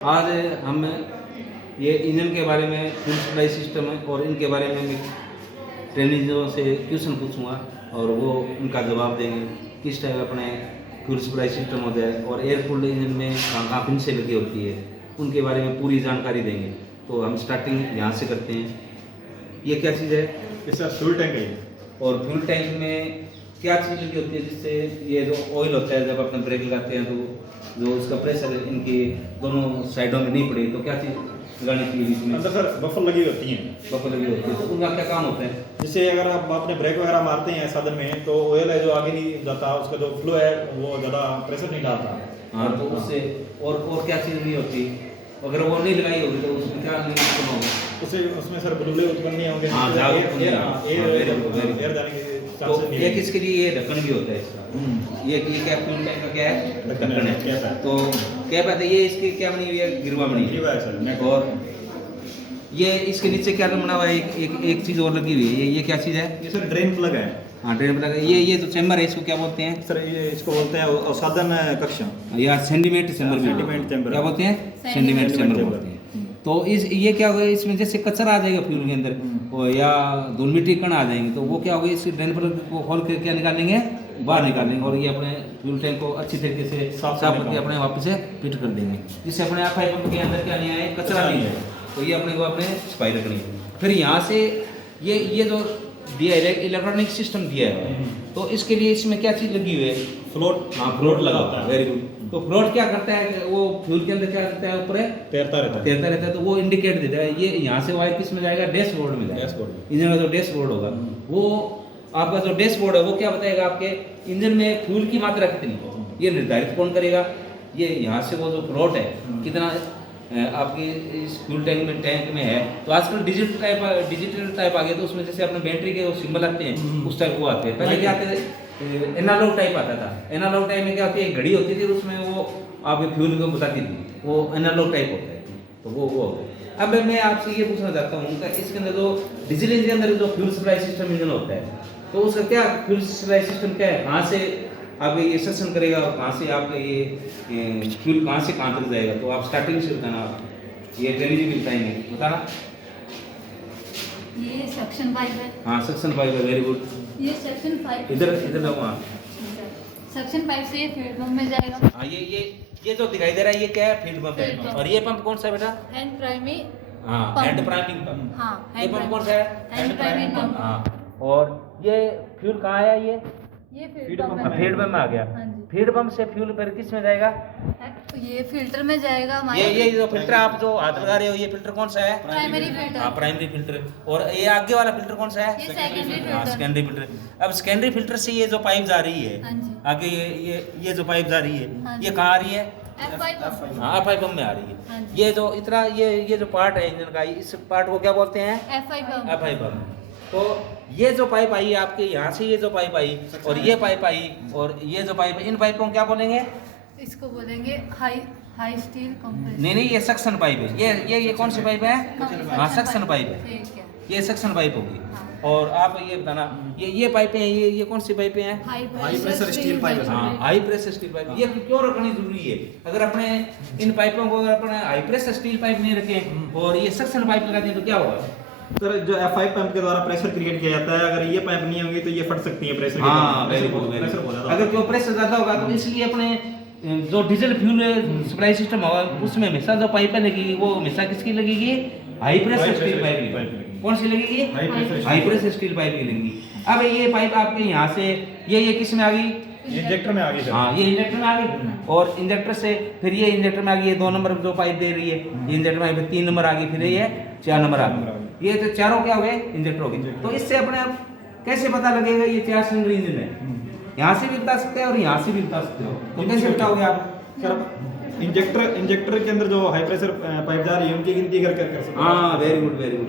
आज हम ये इंजन के बारे में फ्यूल सप्लाई सिस्टम है और इनके बारे में मैं ट्रेनिंगों से क्वेश्चन पूछूंगा और वो उनका जवाब देंगे। किस टाइप अपने फ्यूल सप्लाई सिस्टम होता है और एयर कूल्ड इंजन में कहाँ पिन से लगी होती है, उनके बारे में पूरी जानकारी देंगे। तो हम स्टार्टिंग यहाँ से करते हैं। ये क्या चीज़ है? ये सर फ्यूल टैंक है। और फ्यूल टैंक में क्या चीज़ लगी होती है जिससे ये जो ऑयल होता है जब अपने ब्रेक लगाते हैं तो जो उसका प्रेशर इनकी दोनों साइडों में नहीं पड़े, तो क्या चीज़ लगाने की इसमें? अंदर सर बफर लगी होती हैं। बफर लगी होती है, तो उनका क्या काम होता है? जैसे अगर आप अपने ब्रेक वगैरह मारते हैं साधन में तो ऑयल है जो आगे नहीं जाता, उसका जो फ्लो है वो ज़्यादा प्रेशर नहीं डालता। हाँ, तो उससे और क्या चीज़ नहीं होती? अगर वो नहीं लगाई होगी तो उसमें क्या नहीं होगा? उससे उसमें सर बुलबुले उत्पन्न नहीं होंगे। हाँ, एयर जाने के तो चांसेस नहीं एक इसके लिए ये ढक्कन भी होता है इसका। ये क्या फ्यूल टैंक का क्या है? ढक्कन है। कैप है। तो कैप है, तो ये इसकी क्या बनी हुई है? गिरवा बनी हुई गिरवा है सर। और ये इसके नीचे क्या बना हुआ है? एक चीज़ और लगी हुई है। ये क्या चीज़ है? ये सर ड्रेन प्लग है। हाँ, ड्रेन प्लग है। ये जो चैम्बर है इसको क्या बोलते हैं? सर ये इसको बोलते हैं अवसादन कक्ष या सेंटीमेंट चैम्बर। सेंटीमेंट चैम्बर क्या बोलते हैं? सेंटीमेंट चैम्बर बोलते हैं। तो इस ये क्या होगा, इसमें जैसे कचरा आ जाएगा फ्यूल के अंदर और या धूल मिट्टी कण आ जाएंगे, तो वो क्या होगा, इस ड्रेन प्लग को खोल के क्या निकालेंगे? बाहर निकालेंगे और ये अपने फ्यूल टैंक को अच्छी तरीके से साफ करके अपने वापस से फिट कर देंगे, जिससे अपने आप पाइप के अंदर क्या नहीं आए, कचरा नहीं है। तो ये अपने को अपने सफाई रखनी है। फिर यहाँ से ये जो दिया है इलेक्ट्रॉनिक सिस्टम दिया है, तो इसके लिए इसमें क्या चीज़ लगी हुई है? फ्लोट। हाँ, फ्लोट लगा होता है। Very good. तो फ्लोट क्या करता है कि वो फ्यूल के अंदर क्या करता है, ऊपर तैरता रहता है, तो वो इंडिकेट देता है। ये यहाँ से वायर किस में जाएगा? डैशबोर्ड में जाएगा। डैशबोर्ड। इंजन का जो डैशबोर्ड होगा, वो आपका जो डैशबोर्ड है वो क्या बताएगा, आपके इंजन में फ्यूल की मात्रा कितनी है, ये निर्धारित कौन करेगा? ये यहाँ से वो जो फ्लोट है कितना आपकी इस फ्यूल टैंक में है। तो आजकल डिजिटल टाइप आ गया, तो उसमें जैसे अपने बैटरी के सिंबल आते हैं उस टाइप वो आते हैं। पहले क्या आते थे? एनालॉग टाइप आता था। एनालॉग टाइप में क्या होती है, घड़ी होती थी, उसमें वो आपके फ्यूल को बताती थी, वो एनालॉग टाइप होता है। तो वो होता है। अब मैं आपसे ये पूछना चाहता हूँ कि इसके अंदर जो डीजल इंजन के अंदर जो फ्यूल सप्लाई सिस्टम इंजन होता है, तो उसका क्या फ्यूल सप्लाई सिस्टम क्या है? कहाँ से आप ये सक्शन करेगा और कहाँ से आपका ये फ्यूल कहाँ से कहाँ तक जाएगा? तो आप स्टार्टिंग से बताना, ये ट्रेनिंग भी बताएंगे, बताना। ये सक्शन पाइप है। हाँ, सक्शन पाइप है। Very good. ये सक्शन पाइप इधर जाओ। हाँ, सक्शन पाइप से ये फीड पंप में जाएगा। हाँ, ये जो दिखाई दे रहा है ये क्या है? फीड पंप है। और ये पंप कौन सा है बेटा? Hand primary. हाँ, हैंड प्राइमिंग पंप। हाँ, ये पंप कौन सा है? Hand primary pump. हाँ, और ये फ्यूल कहाँ है? ये फीड पंप में आ गया। हाँ जी। फीड पंप से फ्यूल पर किस में जाएगा? ये फिल्टर में जाएगा हमारे। ये जो फिल्टर आप जो हाथ लगा रहे हो, ये फिल्टर कौन सा है? Primary filter. हाँ, प्राइमरी फिल्टर। और ये आगे वाला फिल्टर कौन सा है? ये सेकेंडरी हाँ, फिल्टर। Secondary filter. अब सेकेंडरी फिल्टर से ये जो पाइप जा रही है हाँ जी। आगे, ये जो पाइप जा रही हाँ है, जी। ये कहाँ आ रही है? F5 pump. हाँ, F5 पंप में आ रही हाँ है। जी। ये जो इतना ये जो पार्ट है इंजन का, इस पार्ट को क्या बोलते हैं? F5 pump. F5 pump. तो ये जो पाइप आई आपके यहाँ से, ये जो पाइप आई और ये पाइप आई और ये जो पाइप, इन पाइपों को क्या बोलेंगे? इसको बोलेंगे हाई स्टील कंप्रेसर। नहीं, ये सक्शन पाइप है। ये कौन सी पाइप है? हाँ, सक्शन पाइप है। ठीक है। ये सक्शन पाइप होगी। हाँ। और आप ये बताना, ये पाइपें हैं, ये कौन सी पाइपें हैं? High pressure steel pipe. हाँ, हाई प्रेशर स्टील पाइप। ये क्यों रखनी जरूरी है? अगर अपने इन पाइपों को अगर अपने हाई प्रेशर स्टील पाइप नहीं रखें और ये सक्शन पाइप लगा दें तो क्या होगा? सर जो F5 पंप के द्वारा प्रेशर क्रिएट किया जाता है, अगर ये पाइप नहीं होंगी तो ये फट सकती है प्रेशर के हाँ, द्वारा। Very good. प्रेशर बहुत ज्यादा अगर क्यों प्रेशर ज्यादा होगा तो इसलिए अपने जो डीजल फ्यूल सप्लाई सिस्टम होगा उसमें हमेशा जो पाइपें लगेगी वो हमेशा किसकी लगेगी? हाई प्रेशर स्टील पाइप लगेगी। कौन सी लगेगी? हाई प्रेशर स्टील पाइप की लगेगी। अब ये पाइप आपके यहाँ से ये किस में आ गई? इंजेक्टर में आ गई सर। हाँ, ये इंजेक्टर में आ गई और इंजेक्टर से फिर ये इंजेक्टर में आ गई। ये 2 नंबर जो पाइप दे रही है, ये इंजेक्टर में 3 नंबर आ गई, फिर ये 4 नंबर आ गई। ये तो चारों क्या हो गए? इंजेक्टर हो गए। तो इससे अपने आप कैसे पता लगेगा ये 4 सिलेंडर इंजन है? यहाँ से भी बता सकते हैं और यहाँ से भी बता सकते हो। तो कैसे बताओगे आप? सर इंजेक्टर के अंदर जो हाई प्रेशर पाइप जा रही है उनकी गिनती कर सकते हैं। हाँ, वेरी गुड, वेरी गुड।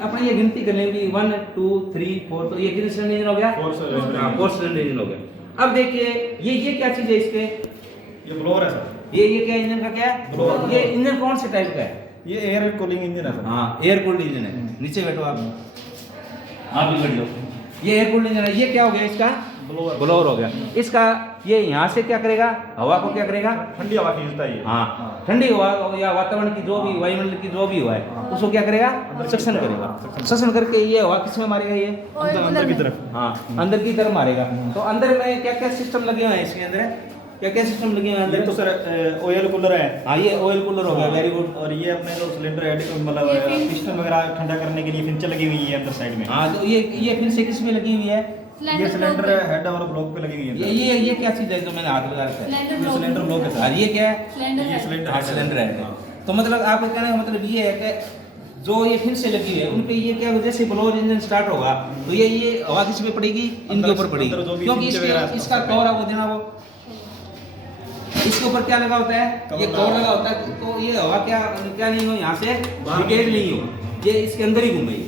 अपने ये गिनती कर लेंगे 1 2 3 4, तो ये कितने सिलेंडर इंजन हो गया? 4 सिलेंडर। हाँ, 4 सिलेंडर इंजन हो गया। अब देखिए ये क्या चीज़ है इसके? ये ब्लोअर है सर। ये क्या इंजन का क्या है? ब्लोअर। ये इंजन कौन से टाइप का है? ये एयर कूलिंग इंजन है सर। हाँ, एयर कूल्ड इंजन है। नीचे बैठो आप भी बैठ जाओ। ये एयर कूल्ड इंजन है। ये क्या हो गया इसका? ब्लोअर हो गया इसका। ये यहाँ से क्या करेगा? हवा को क्या करेगा? ठंडी हवा खींचता है ये। हाँ, ठंडी हवा या वातावरण की जो भी वायुमंडल की जो भी हवा है उसको क्या करेगा? सक्शन करेगा। सक्शन करके ये हवा किस में मारेगा? ये अंदर की तरफ। हाँ, अंदर की तरफ मारेगा। तो अंदर में क्या क्या सिस्टम लगे हुए हैं इसके अंदर? क्या क्या सिस्टम लगे हुए हैं अंदर? तो सर ऑयल कूलर है। हाँ, ये ऑयल कूलर हो गया, वेरी गुड। और ये अपने जो सिलेंडर हेड मतलब पिस्टन वगैरह ठंडा करने के लिए फिंच लगी हुई है अंदर साइड में। हाँ, तो ये फिर से किस में लगी हुई है? ये सिलेंडर हेड और ब्लॉक पे लगी हुई है। ये क्या चीज है जो मैंने हाथ लगा रखा है? ये सिलेंडर ब्लॉक है और सर। ये क्या है? ये सिलेंडर हाँ, सिलेंडर है। तो मतलब आपका कहने का मतलब ये है कि जो ये फिर से लगी हुई है उन पे ये क्या जैसे ब्लोअर इंजन स्टार्ट होगा तो ये हवा किस पे पड़ेगी? इनके ऊपर पड़ेगी, अंदर जो भी क्योंकि फिंच वगैरह इसका कवर है वो देना वो इसके ऊपर क्या लगा होता है? ये कवर लगा होता है। तो ये हवा क्या नहीं हो यहाँ से लीकेज नहीं हो, ये इसके अंदर ही घूमेगी।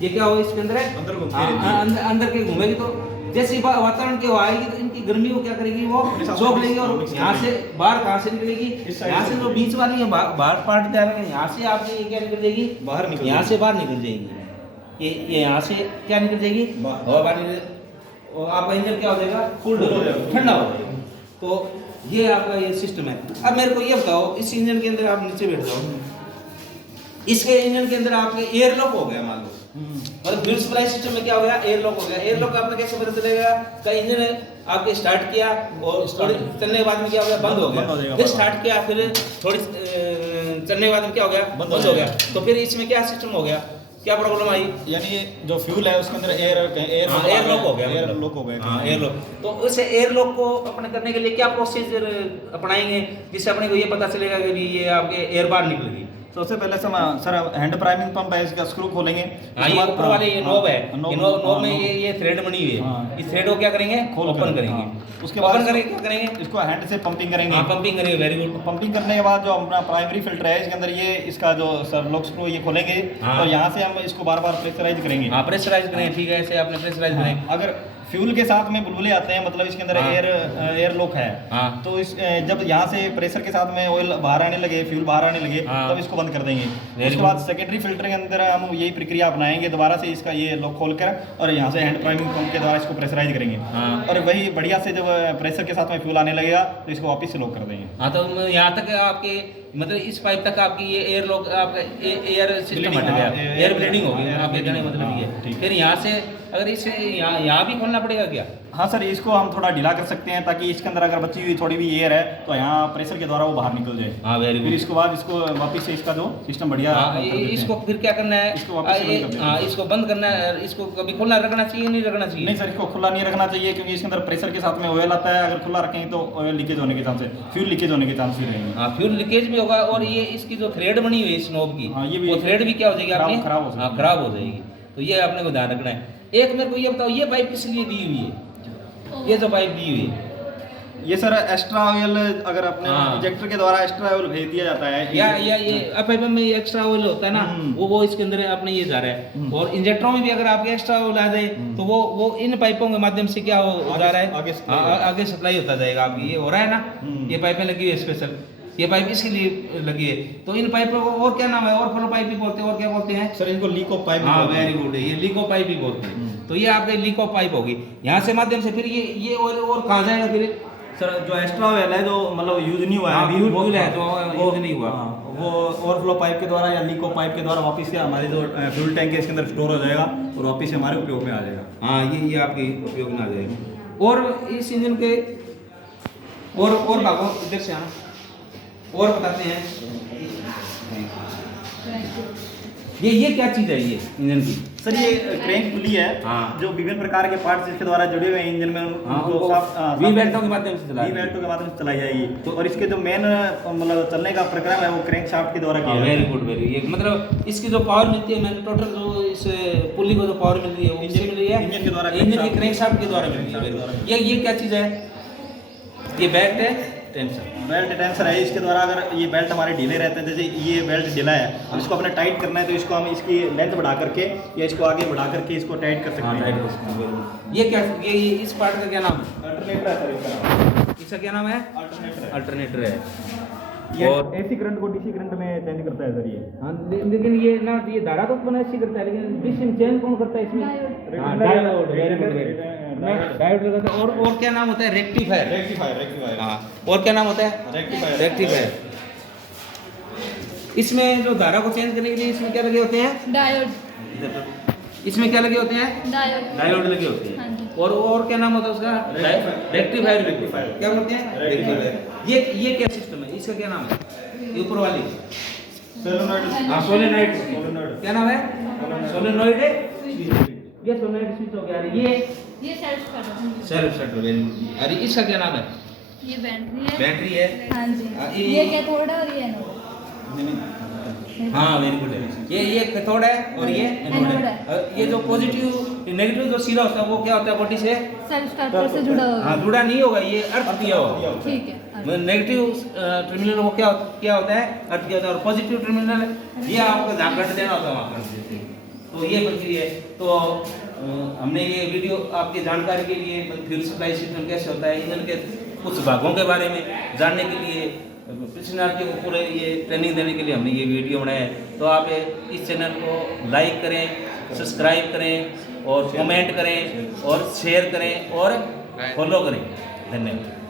ये क्या हो इसके अंदर है? अंदर घूमती हाँ, रहती है। अंदर के घूमेगी। तो जैसे वातावरण की हवा आएगी तो इनकी गर्मी को क्या करेगी? वो सोख लेगी और यहाँ से बाहर कहाँ से निकलेगी? यहाँ से जो बीच वाली है बाहर पार्ट जाएगा, यहाँ से आपकी ये क्या निकल जाएगी? बाहर निकल यहाँ से बाहर निकल जाएगी। ये यहाँ से क्या निकल जाएगी? हवा बाहर निकल और आपका इंजन क्या हो जाएगा? कूल्ड हो जाएगा, ठंडा हो जाएगा। तो ये आपका ये सिस्टम है। अब मेरे को ये बताओ, इस इंजन के अंदर आप नीचे बैठ जाओ, इसके इंजन के अंदर आपके एयर लॉक हो गया मान लो, मतलब फ्यूल सप्लाई सिस्टम में क्या हो गया? एयर लॉक हो गया। एयर लॉक आपने कैसे पता चलेगा का इंजन आपके स्टार्ट किया और थोड़ी चलने के बाद में क्या हो गया? बंद हो गया। फिर स्टार्ट किया, फिर थोड़ी चलने के बाद में क्या हो गया? बंद हो गया। तो फिर इसमें क्या सिस्टम हो गया? क्या प्रॉब्लम आई? यानी जो फ्यूल है उसके अंदर एयर लॉक हो गया। एयर लॉक हो गया। हाँ, एयर लॉक। तो उस एयर लॉक को अपने करने के लिए क्या प्रोसीजर अपनाएंगे जिससे अपने को ये पता चलेगा कि भी ये आपके एयर बाहर निकलेगी? सबसे पहले सर हैंड प्राइमिंग पंप है, इसका स्क्रू खोलेंगे। हाँ, ये ऊपर वाले ये नॉब है, नॉब में नॉब। ये थ्रेड बनी हुई है। हाँ। इस थ्रेड को क्या करेंगे? ओपन करेंगे। उसके ओपन बाद करेंगे क्या करेंगे? इसको हैंड से पंपिंग करेंगे। हाँ, पंपिंग करेंगे, वेरी गुड। पंपिंग करने के बाद जो अपना प्राइमरी फिल्टर है इसके अंदर ये इसका जो सर लॉक स्क्रू ये खोलेंगे। हाँ। और यहाँ से हम इसको बार बार प्रेशराइज करेंगे। हाँ, प्रेशराइज करेंगे, ठीक है, ऐसे आपने प्रेशराइज करेंगे। अगर फ्यूल के साथ में बुलबुले आते हैं मतलब इसके अंदर हाँ। एयर लॉक है। हाँ। तो इस जब यहाँ से प्रेशर के साथ में ऑयल बाहर आने लगे, फ्यूल बाहर आने लगे, हाँ। तब इसको बंद कर देंगे। Very उसके good। बाद सेकेंडरी फिल्टर के अंदर हम यही प्रक्रिया अपनाएंगे, दोबारा से इसका ये लॉक खोलकर और यहाँ से हैंड प्राइमिंग पंप के द्वारा इसको प्रेशराइज करेंगे। हाँ। और वही बढ़िया से जब प्रेशर के साथ में फ्यूल आने लगेगा तो इसको वापस से लॉक कर देंगे। हाँ, तो यहाँ तक आपके मतलब इस पाइप तक आपकी ये एयर लॉक आपका एयर सिस्टम हट गया, एयर ब्लीडिंग हो गई। आपके कहने का मतलब ये है। फिर यहाँ से अगर इसे यहाँ भी खोलना पड़ेगा क्या? हाँ सर, इसको हम थोड़ा ढीला कर सकते हैं ताकि इसके अंदर अगर बची हुई थोड़ी भी एयर है तो यहाँ प्रेशर के द्वारा वो बाहर निकल जाए। हाँ, वेरी फिर गुड। इसके बाद इसको वापस से इसका जो सिस्टम बढ़िया हाँ, कर देते हैं। इसको फिर क्या करना है? इसको वापस से बंद कर देना है। हाँ, इसको बंद करना है। इसको कभी खुला रखना चाहिए नहीं रखना चाहिए? नहीं सर, इसको खुला नहीं रखना चाहिए क्योंकि इसके अंदर प्रेशर के साथ में ऑयल आता है। अगर खुला रखेंगे तो ऑयल लीकेज होने के चांस है, फ्यूल लीकेज होने के चांस भी रहेंगे। हाँ, फ्यूल लीकेज भी होगा। और ये इसकी जो थ्रेड बनी हुई है इस नॉब की, हाँ, ये भी वो थ्रेड भी क्या हो जाएगी आपने? खराब हो जाएगी। हाँ, खराब हो जाएगी। तो ये आपने को ध्यान रखना है। एक मेरे को ये बताओ, ये पाइप किस लिए दी हुई है? ये जो पाइप दी हुई है ये सर एक्स्ट्रा ऑयल अगर अपने हाँ। इंजेक्टर के द्वारा एक्स्ट्रा ऑयल भेज दिया जाता है या ये पाइप में एक्स्ट्रा ऑयल होता है ना, वो इसके अंदर अपने ये जा रहा है। और इंजेक्टरों में भी अगर आपके एक्स्ट्रा ऑयल आ जाए तो वो इन पाइपों के माध्यम से क्या हो जा रहा है? आगे सप्लाई होता जाएगा आपकी। ये हो रहा है ना, ये पाइपें लगी हुई है स्पेशल, ये पाइप इसके लिए लगी है। तो इन पाइपों को और क्या नाम है? और फ्लो पाइप भी बोलते हैं, और क्या बोलते हैं सर? इनको लीको पाइप। हाँ, वेरी गुड, ये लीको पाइप भी बोलते हैं। तो ये आपके लीको पाइप होगी। यहाँ से माध्यम से फिर ये ऑयल और कहाँ जाएगा फिर? सर जो एक्स्ट्रा ऑयल है जो मतलब यूज नहीं हुआ है, हाँ, अभी ऑयल है जो यूज नहीं हुआ, वो ओवरफ्लो पाइप के द्वारा या लीको पाइप के द्वारा वापस से हमारे जो फ्यूल टैंक है इसके अंदर स्टोर हो जाएगा और वापस से हमारे उपयोग में आ जाएगा। हाँ, ये आपके उपयोग में आ जाएगी। और इस इंजन के और भागों इधर से आना और बताते हैं। ये क्या चीज़ है ये इंजन की? सर ये क्रैंक पुली है। हाँ। जो विभिन्न प्रकार के पार्ट्स इसके द्वारा जुड़े हुए हैं इंजन में वी बेल्टों के माध्यम से वी बेल्टों के माध्यम से चलाई जाएगी। तो और इसके जो मेन मतलब चलने का प्रक्रम है वो क्रैंक शाफ्ट के द्वारा किया जाएगा। Very good, very. ये मतलब इसकी जो पावर मिलती है, मैंने टोटल जो इस पुली को जो पावर मिल रही है वो इंजन मिल रही है, इंजन के द्वारा, इंजन के क्रैंकशाफ्ट के द्वारा मिल रही है। ये क्या चीज़ है? ये बेल्ट है टेंशन, बेल्ट टेंसर है। इसके द्वारा अगर ये बेल्ट हमारे ढीले रहते हैं, जैसे ये बेल्ट ढीला है, अब इसको अपने टाइट करना है तो इसको हम इसकी लेंथ बढ़ा करके या इसको आगे बढ़ा करके इसको टाइट कर सकते हैं। ये क्या, ये इस पार्ट का क्या नाम है? अल्टरनेटर है सर इसका नाम। इसका क्या नाम है? अल्टरनेटर है। अल्टरनेटर है। ये और एसी करंट को डीसी करंट में चेंज करता है सर ये। हाँ लेकिन ये ना ये धारा तो उत्पन्न ऐसी करता है, लेकिन डीसी में चेंज कौन करता है इसमें? हाँ, diode, very good, very good. Diode लगाता है। और क्या नाम होता है? रेक्टिफायर। रेक्टिफायर हाँ, और क्या नाम होता है? रेक्टिफायर। इसमें जो धारा को चेंज करने के लिए इसमें क्या लगे होते हैं? डायोड। इसमें क्या लगे होते हैं? डायोड। डायोड लगे होते हाँ हैं। जी। और क्या नाम होता है उसका? रेक्टिफायर। क्या बोलते हैं? रेक्टिफायर। ये क्या सिस्टम है? इसका क्या नाम है? ये ऊपर वाली हाँ, सोलेनॉइड। क्या नाम है? सोलेनॉइड है। ये सोलेनॉइड स्विच हो गया। ये सेल्फ स्टार्टर। Self starter. अरे इसका क्या नाम है? ये बैटरी है। बैटरी है। हाँ जी। ये कैथोड है और ये एनोड। हाँ, वेरी गुड है। ये कैथोड है और ये एनोड है। और ये जो पॉजिटिव नेगेटिव जो सिरा होता है वो क्या होता है बॉडी से? सेल्फ स्टार्टर से जुड़ा हुआ हाँ, है। जुड़ा नहीं होगा, ये अर्थ दिया होगा। ठीक है। नेगेटिव टर्मिनल वो क्या होता है? अर्थ किया होता है। और पॉजिटिव टर्मिनल ये आपको झांकट देना होता है वहाँ पर। तो ये प्रक्रिया है। तो हमने ये वीडियो आपकी जानकारी के लिए फ्यूल सप्लाई सिस्टम कैसे होता है, इंजन के कुछ भागों के बारे में जानने के लिए प्रशिक्षणार्थी को पूरे ये ट्रेनिंग देने के लिए हमने ये वीडियो बनाया है। तो आप इस चैनल को लाइक करें, सब्सक्राइब करें और कमेंट करें और शेयर करें और फॉलो करें। धन्यवाद।